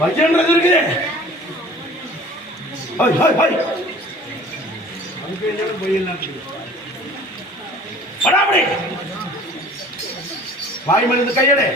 பஜன்றது இருக்குது. வாய் மருந்து கையடே.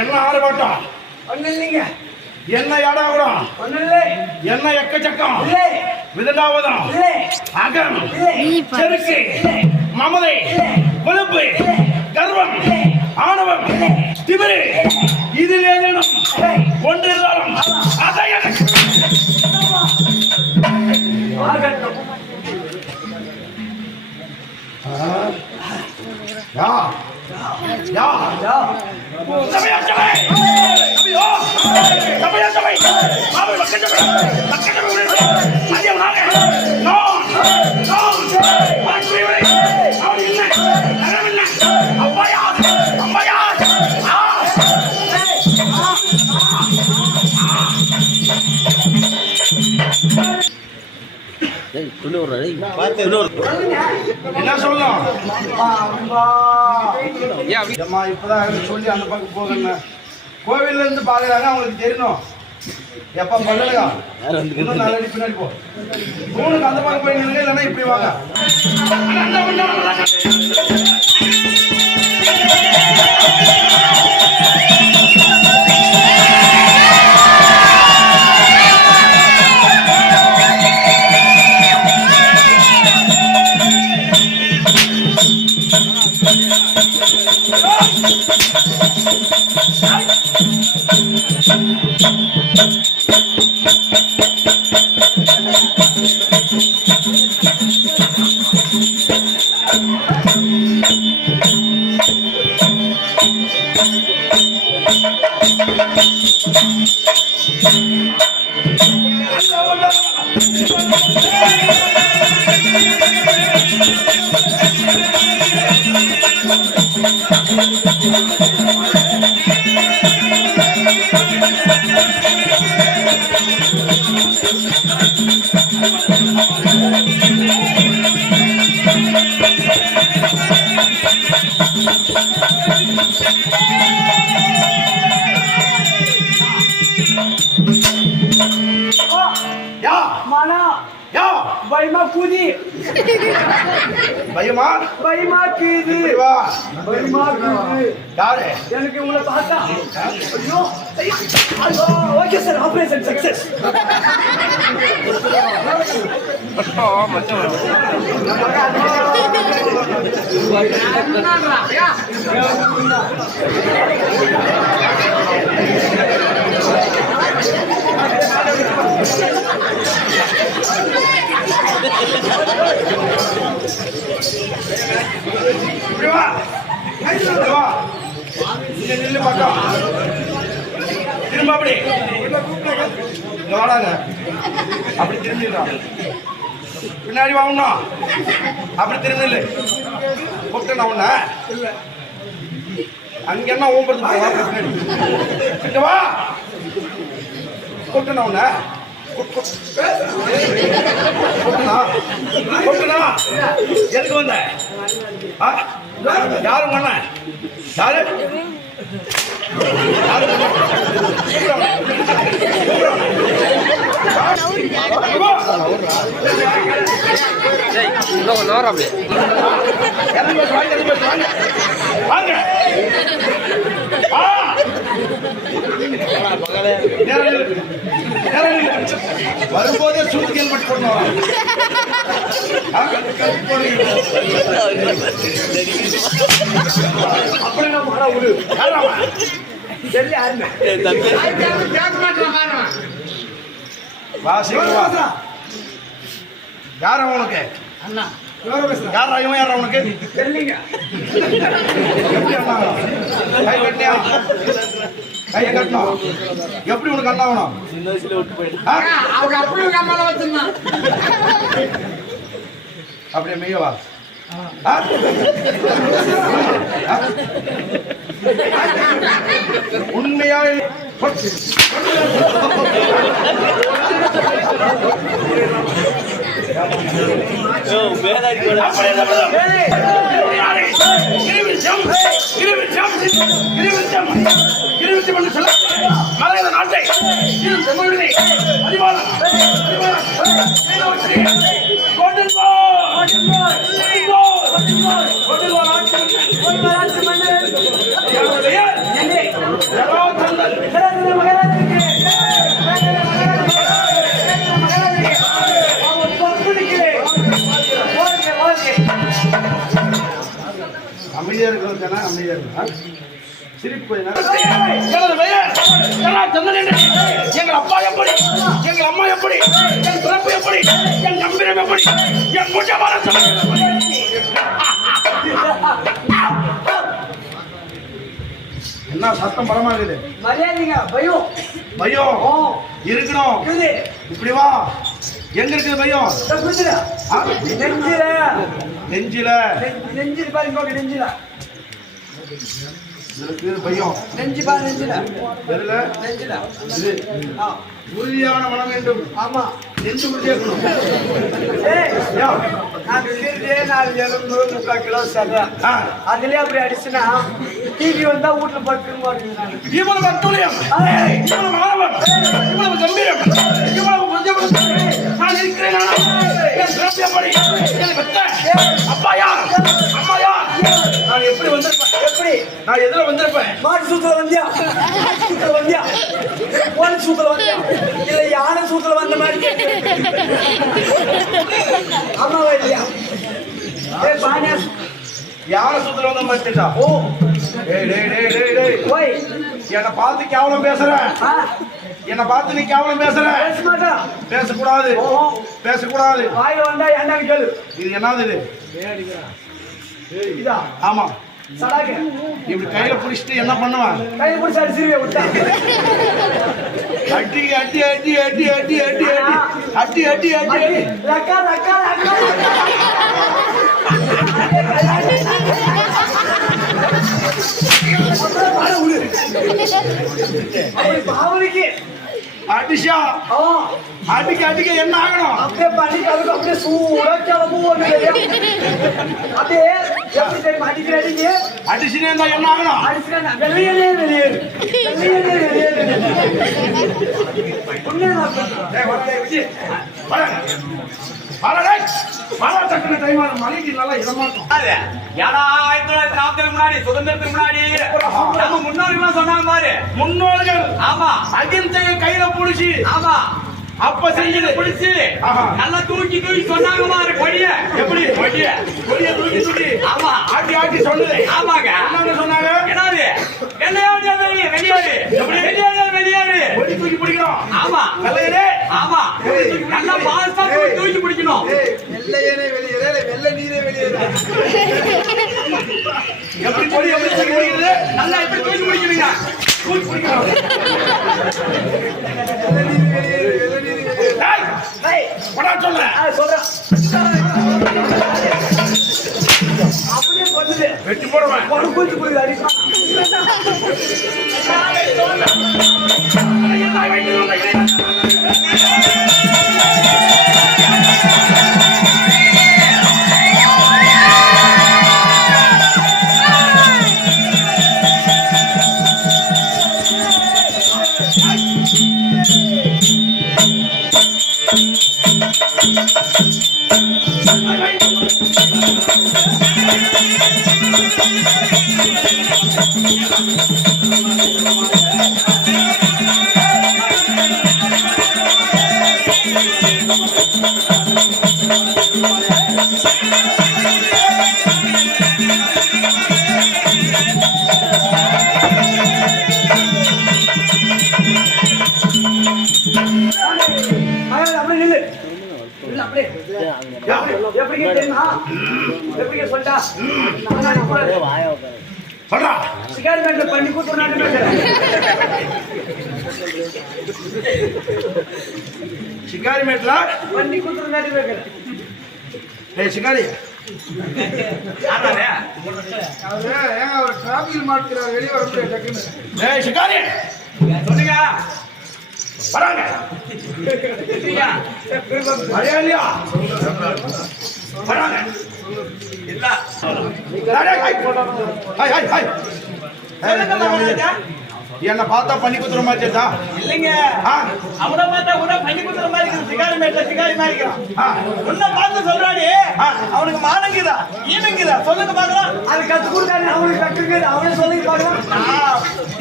என்ன ஆரபாட்டம் ஒண்ணு இல்லைங்க. என்ன யாடாவடம் ஒண்ணு இல்லை. என்ன எக்கச்சக்கம் இல்லை. விதண்டாவதம் இல்லை. அகம் இல்லை. செருக்கு மமதை கொழுப்பு கர்வம் ஆணவம் திமிரு இதில் ஏதேனும் ஒன்று இருந்தாலும் அதை எனக்கு யா யா யா சபையா சபை சபையோ சபையா சபை மாவை வக்கச்சபை வக்கச்சபை அதிய நாங்க நோ நோ பாத்ரீவரை அவன் இல்ல நகரம் இல்ல அவ்வையா அம்மையா என்ன சொல்லலாம்? இப்பதான் சொல்லி அந்த பக்கம் போகல. கோவில்ல இருந்து பாக்குறாங்க, அவங்களுக்கு தெரியணும் எப்ப பண்ணலையா இன்னும் நாலடி பின்னாடி போ. தூணுக்கு அந்த பக்கம் போய் நில்லுங்க, இல்லைன்னா இப்படி வாங்க. பயமா கூதி பயமா பயமா கீது பயமா கீது யாரு எனக்கு உங்களை பார்த்தா ஐயோ ஐயோ ஓகே சார் ஆபரேஷன் சக்சஸ் திரும்ப அப்படி அப்படி திரும்பிடுறான் பின்னாடி வாங்கணும் அப்படி திரும்பில்லை கூப்பிட்டு நான் உன்ன அங்க என்ன ஓம்பது பின்னாடி வா கூப்பிட்டு நான் உன்ன கொட்டுனா எதுக்கு வந்த? யாரு பண்ண? யாரு வரும்போதே சூட்டு ஹெல்மெட் போடணும். அப்படி யார் அவனுக்கு? யாரா இவன்? யாரா உனக்கு? கை கட்டியா? கையை கட்டணும். எப்படி உனக்கு அண்ணா வேணும்? அப்படியே மெய்யவா? உண்மையா? நாட்டை அமைதியா இருக்கிறது தானே? அமைதியா இருக்கா? சிரிப்பு. எங்கள் அப்பா எப்படி, எங்கள் அம்மா எப்படி, என் பிறப்பு எப்படி, என் நம்பிரம் எப்படி, என் என்ன சத்தம் பலமா இருக்குது? பயம் பயம் இருக்கணும். இப்படி வா. எங்க இருக்குது பயம்? நெஞ்சில நெஞ்சில பாருங்க. நெஞ்சில பயம். நெஞ்சு பாரு. நெஞ்சில நெஞ்சில உறுதியான மனம் வேண்டும். ஆமா, நெஞ்சு உறுதியா இருக்கணும். 4 எலும்பு 3/4 கிலோ சரி. அதுலயே அப்படி அடிச்சுன்னா டிவி வந்தா வீட்டுல படுத்து இவ்வளவு அத்துலியம், இவ்வளவு மாணவன், இவ்வளவு கம்பீரம், இவ்வளவு நான் இருக்கிறேன். அப்பா யார், அம்மா யார்? நான் எப்படி வந்திருப்பேன்? எப்படி நான் எதுல வந்திருப்பேன்? மாட்டு சூத்துல வந்தியா? சூத்துல வந்தியா? கோழி சூத்துல வந்தியா? இல்ல யானை சூத்துல வந்த மாதிரி கேட்கிறேன். அம்மாவா இல்லையா? யானை சூத்துல வந்த மாதிரி கேட்டா? ஓ ஓய், என்னை பார்த்து கேவலம் பேசுற? என்னை பார்த்து நீ கேவலம் பேசுற? பேசக்கூடாது, பேசக்கூடாது. வாயில வந்தா என்ன கேளு. இது என்னது? இது ஆமா சடாக. இப்படி கையில பிடிச்சிட்டு என்ன பண்ணுவான்? கையில பிடிச்சி அடிச்சிருவே விட்டா. அடி அடி அடி அடி அடி அடி அடி அடி அடி அடி லக்கா லக்கா லக்கா. அடிஷா அடிக்க அடிக்க என்ன ஆகணும்? அப்படியே பண்ணிட்டு அப்படியே சூடா கிளம்பு. அப்படியே அடிக்கிற அடிக்க அடிச்சுனே இருந்தா என்ன ஆகணும்? அடிச்சுனா வெளியே வெளியேறு. சுதந்திரத்துக்கு முன்னாடி நம்ம முன்னோர்கள் சொன்னாங்க பாரு. முன்னோர்கள் ஆமா அகிம்சையை கையில புடிச்சு ஆமா அப்ப செஞ்சது பிடிச்சு நல்லா தூக்கி தூக்கி சொன்னாங்க பாரு. கொடிய எப்படி கொடிய கொடிய தூக்கி தூக்கி ஆமா ஆட்டி ஆட்டி சொன்னது. ஆமாங்க என்ன சொன்னாங்க? என்னது வெளியாடு வெளியாடு வெளியாடு வெளியாடு கொடி தூக்கி பிடிக்கணும். ஆமா வெள்ளையரே ஆமா நல்லா பாஸ்டா தூக்கி பிடிக்கணும். வெள்ளையரே வெளியேறே வெள்ளை நீரே வெளியேறே. எப்படி கொடி எப்படி தூக்கி பிடிக்கிறது? நல்லா எப்படி தூக்கி பிடிக்கிறீங்க? தூக்கி பிடிக்கணும். வெள்ளை நீரே வெளியேறே வெள்ளை நீரே வெளியேறே. டேய் போடா சொல்றேன். சொல்றேன். அப்படியே பண்ணுது. வெட்டி போடுவேன். ஒரு குச்சி குடி அடிமா. என்ன வைத்து பண்ணி கொடுத்து சிகாரி மேட்ல பண்ணி கொடுத்து சிகாரி டிராபிக் மாட்டுக்கிறார் வெளியே வர முடியாது சிகாரி சொல்லுங்க வராங்க மலையாளியா வராங்க இல்ல என்ன பார்த்தா பண்ணி குத்துற மாதிரி சேதா இல்லைங்க அவனை பார்த்தா கூட பண்ணி குத்துற மாதிரி இருக்கு சிகாரி மேட்ல சிகாரி மாதிரி இருக்கான் உன்னை பார்த்து சொல்றாடி அவனுக்கு மானங்குதா ஈனங்குதா சொல்லுங்க பாக்கலாம் அது கத்து கொடுத்தானே அவனுக்கு கத்துக்குது அவனே சொல்லுங்க பாக்கலாம்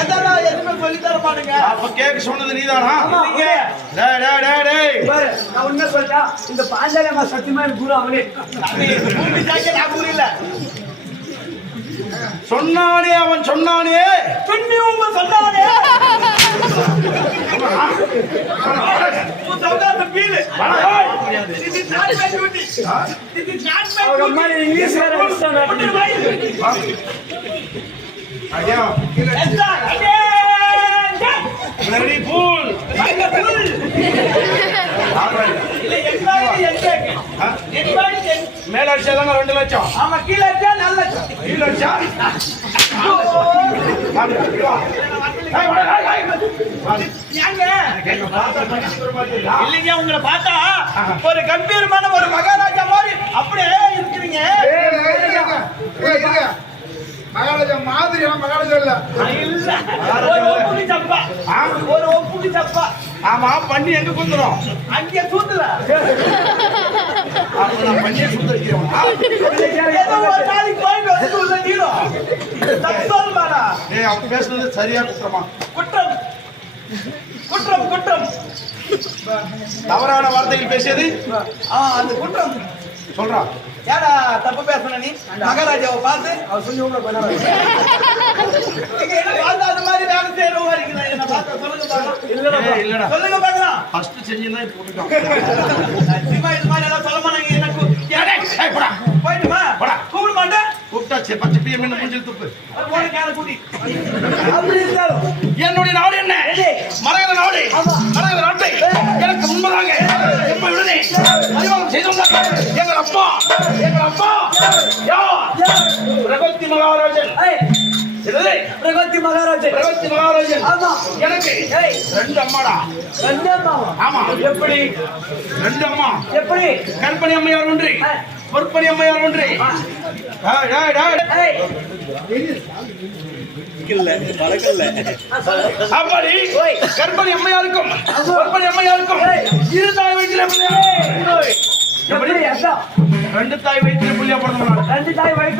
எதனா எதுமே சொல்லி தர மாட்டேங்க அப்ப கேக் சொன்னது நீதானா இல்லைங்க டேய் டேய் நான் உன்ன சொல்றா இந்த பாஞ்சாலம்மா சத்தியமா குரு அவனே பூமி ஜாக்கே நான் குரு இல்ல சொன்னானே அவன் சொன்னானே சொன்னி உங்க சொன்னானே சௌதாத பீல் இது இஸ் நாட் மை டியூட்டி இது இஸ் நாட் மை டியூட்டி அம்மா இங்கிலீஷ் வேற ஐயா எஸ்டா வெரி கூல் இல்ல எக்ஸ்பைரி மேல அடிச்சாங்க 2 லட்சம் ஆமா கீழ அடிச்சா 4 லட்சம் கீழ அடிச்சா இல்லைங்க உங்களை பார்த்தா ஒரு கம்பீரமான ஒரு மகாராஜா மாதிரி அப்படியே இருக்கிறீங்க மகாராஜா மாதிரி மகாராஜா இல்ல ஒரு ஒப்புடி சப்பா ஆமா பண்ணி எங்க குந்துறோம் அங்கே சூத்துல பண்ணியே சூத்து வைக்கிறோம் ஒரு நாளைக்கு போயிட்டு வந்து உள்ள நீரும் தப்பல் மாடா அவன் பேசுனது சரியா குற்றமா குற்றம் குற்றம் குற்றம் தவறான வார்த்தைகள் பேசியது அந்த குற்றம் சொல்றான் யாரா தப்பு பேசுன நீ மகாராஜாவை பார்த்து அவர் சொல்லி உங்களை பண்ண அது மாதிரி வேலை செய்யறவங்க இருக்கீங்க என்ன பார்த்தா சொல்லுங்க பாக்கலாம் இல்லடா சொல்லுங்க பாக்கலாம் ஃபர்ஸ்ட் செஞ்சீங்கன்னா போட்டுட்டோம் சத்தியமா இது மாதிரி எல்லாம் சொல்ல மாட்டாங்க எனக்கு ஏய் போடா போய்டுமா போடா கூப்பிட மாட்டேன் கூப்பிட்டாச்சு பச்சை பிஎம் என்ன மூஞ்சில் துப்பு போன கேன கூட்டி அப்படி இருந்தாலும் என்னுடைய நாடு என்ன மரகத நாடு மரகத நாட்டை எனக்கு முன்பதாக எப்ப விடுதே அறிவாளம் செய்தவங்க எங்கள் அப்பா யார் பிரகதி மகாராஜன் பிரகதி மகாராஜன் ஆமா எனக்கு 2 அம்மாடா 2 அம்மா ஆமா எப்படி 2 அம்மா எப்படி கற்பனை அம்மையார் ஒன்று பொற்பனை அம்மையார் ஒன்று அப்படி கற்பனை அம்மையாருக்கும் பொற்பனை அம்மையாருக்கும் 2 தாய் வயிற்றில் 2 தாய் வயிற்றில் புள்ளியா பிறந்தவங்க 2 தாய் வயிற்றில்